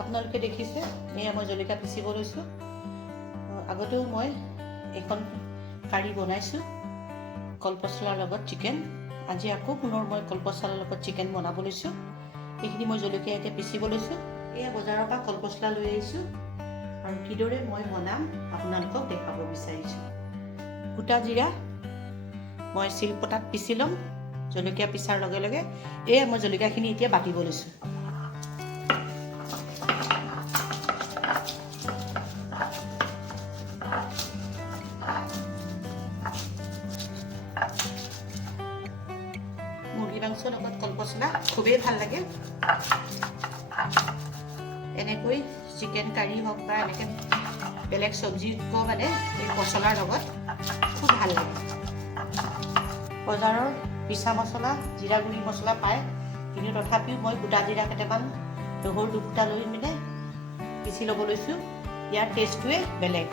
আপোনালোকে দেখিছে এয়া মই জলকীয়া পিচিব লৈছোঁ। আগতেও মই এখন কাৰী বনাইছোঁ কলপচলাৰ লগত চিকেন। আজি আকৌ পুনৰ মই কলপচলাৰ লগত চিকেন বনাব লৈছোঁ। এইখিনি মই জলকীয়া এতিয়া পিচিব লৈছোঁ। এয়া বজাৰৰ পৰা কলপচলা লৈ আহিছোঁ আৰু কিদৰে মই বনাম আপোনালোকক দেখাব বিচাৰিছোঁ। গোটা জিৰা মই শিলপতাত পিচি ল'ম। জলকীয়া পিছাৰ লগে লগে এয়া মই জলকীয়াখিনি এতিয়া বাটিব লৈছোঁ। মুৰ্গী মাংসৰ লগত কলপচলা খুবেই ভাল লাগে। এনেকৈ চিকেন কাৰী হওক বা এনেকৈ বেলেগ চব্জিকো মানে এই পচলাৰ লগত খুব ভাল লাগে। বজাৰৰ পিছা মছলা জিৰা গুড়ি মছলা পায়, কিন্তু তথাপিও মই গোটা জিৰা কেইটামান নহৰু দুটা লৈ মানে পিচি ল'ব লৈছোঁ। ইয়াৰ টেষ্টটোৱে বেলেগ।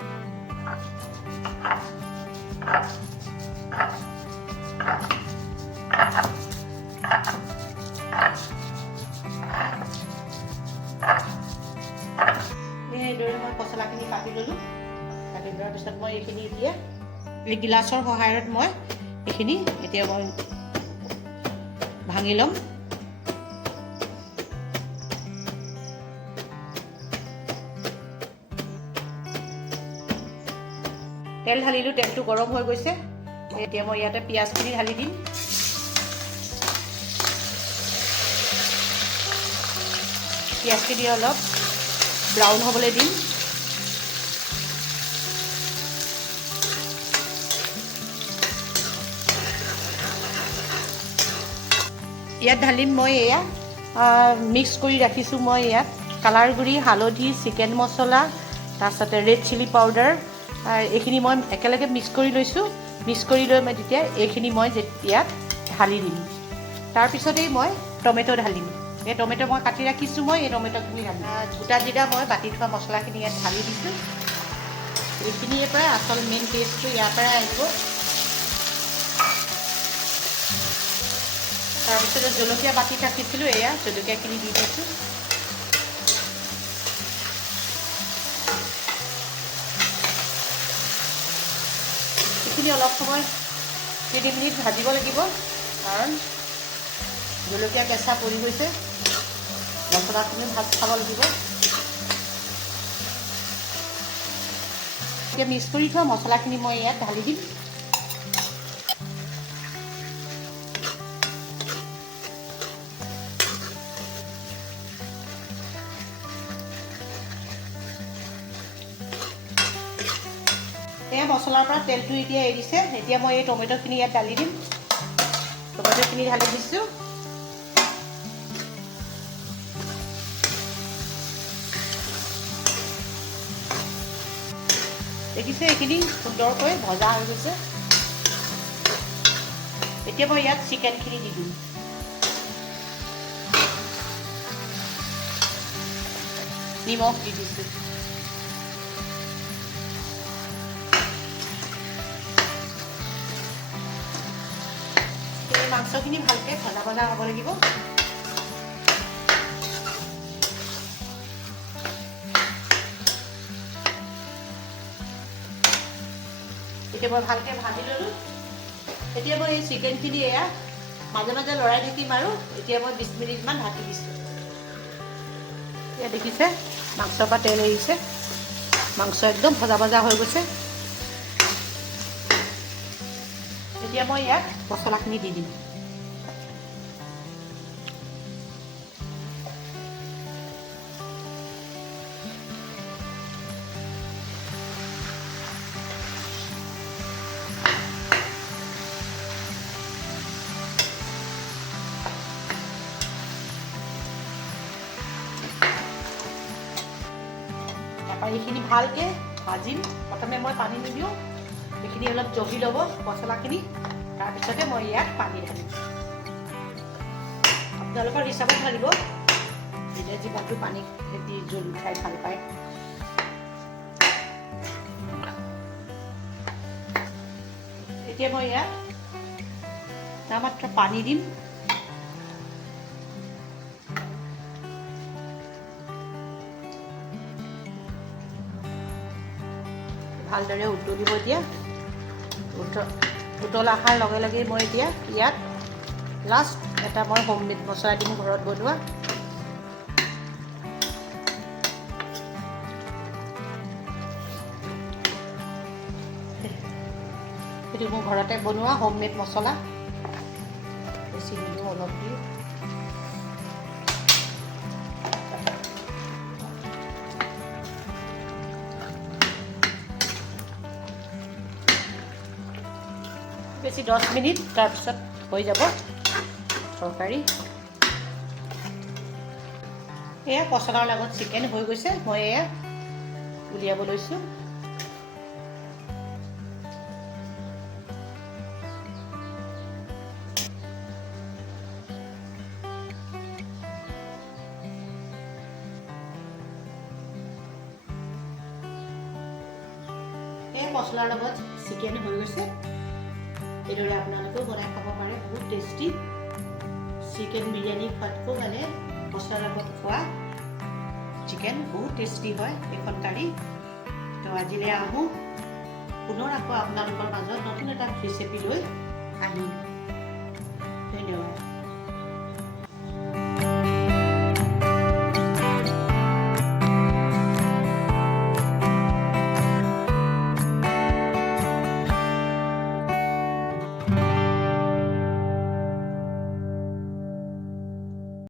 এইদৰে মই পচলাখিনি কাটি ল'লোঁ। কাটি লোৱাৰ পিছত মই এইখিনি এতিয়া এই গিলাচৰ সহায়ত মই এইখিনি এতিয়া মই ভাঙি ল'ম। তেল ঢালিলোঁ, তেলটো গৰম হৈ গৈছে। এতিয়া মই ইয়াতে পিঁয়াজখিনি ঢালি দিম। পিঁয়াজখিনি অলপ ব্ৰাউন হ'বলৈ দিম। ইয়াত ঢালিম মই এয়া মিক্স কৰি ৰাখিছোঁ মই ইয়াত কালাৰ গুড়ি, হালধি, চিকেন মছলা, তাৰপিছতে ৰেড চিলি পাউডাৰ, এইখিনি মই একেলগে মিক্স কৰি লৈছোঁ। মিক্স কৰি লৈ মই তেতিয়া এইখিনি মই ইয়াত ঢালি দিম। তাৰপিছতেই মই টমেটো ঢালিম। এই টমেটো মই কাটি ৰাখিছোঁ, মই এই টমেটোখিনি ঢালিম। গোটা জিৰা মই বাতি থোৱা মছলাখিনি ইয়াত ঢালি দিছোঁ। এইখিনিৰ পৰাই আচল মেইন টেষ্টটো ইয়াৰ পৰাই আহিব। তাৰপিছতে জলকীয়া বাতি ৰাখিছিলোঁ, এয়া জলকীয়াখিনি দি দিছোঁ। এইখিনি অলপ সময় 3 মিনিট ভাজিব লাগিব, কাৰণ জলকীয়া কেঁচা পৰি গৈছে। মছলাখিনি ভাজ খাব লাগিব। এতিয়া মিক্স কৰি থোৱা মছলাখিনি মই ইয়াত ঢালি দিম। এয়া মছলাৰ পৰা তেলটো এতিয়া এৰিছে। এতিয়া মই এই টমেটোখিনি ইয়াত ঢালি দিম। টমেটোখিনি ঢালি দিছোঁ। দেখিছে এইখিনি সুন্দৰকৈ ভজা হৈ গৈছে। এতিয়া মই ইয়াত চিকেনখিনি দি দিম। নিমখ দি দিছোঁ। এই মাংসখিনি ভালকৈ ভজা ভজা হ'ব লাগিব। এতিয়া মই ভালকৈ ভাজি ল'লোঁ। এতিয়া মই এই চিকেনখিনি এয়া মাজে মাজে লৰাই থাকিম আৰু এতিয়া মই 20 মিনিটমান ঢাকি দিছোঁ। এতিয়া দেখিছে মাংসৰ পৰা তেল এৰিছে। মাংস একদম ভজা ভজা হৈ গৈছে। এতিয়া মই ইয়াত মছলাখিনি দি দিম। এইখিনি ভালকৈ ভাজিম। প্ৰথমে মই পানী নিদিওঁ, এইখিনি অলপ জহি ল'ব মছলাখিনি। তাৰপিছতে মই ইয়াত পানী ঢালিম। আপোনালোকৰ হিচাপত ঢালিব, যেতিয়া যিমানটো পানী দি জোল খাই ভাল পায়। এতিয়া মই ইয়াত নামাত্ৰ পানী দিম। ভালদৰে উতলিব দিয়া। উতল অহাৰ লগে লগে মই এতিয়া ইয়াত লাষ্ট এটা মই হোমমেড মছলা দিম, ঘৰত বনোৱা। সেইটো মোৰ ঘৰতে বনোৱা হোমমেড মছলা। বেছি দিলোঁ, অলপ দিওঁ। বেছি 10 মিনিট, তাৰপিছত হৈ যাব তৰকাৰী। এয়া পচলাৰ লগত চিকেন হৈ গৈছে। মই এয়া উলিয়াব লৈছোঁ। এই মছলাৰ লগত চিকেন হৈ গৈছে। এইদৰে আপোনালোকেও বনাই খাব পাৰে, বহুত টেষ্টি। চিকেন বিৰিয়ানী খোৱাতকৈ মানে মছলাৰ লগত খোৱা চিকেন বহুত টেষ্টি হয় এইখন কাৰী। তো আজিলৈ আহোঁ, পুনৰ আকৌ আপোনালোকৰ মাজত নতুন এটা ৰেচিপি লৈ আহিম। ধন্যবাদ।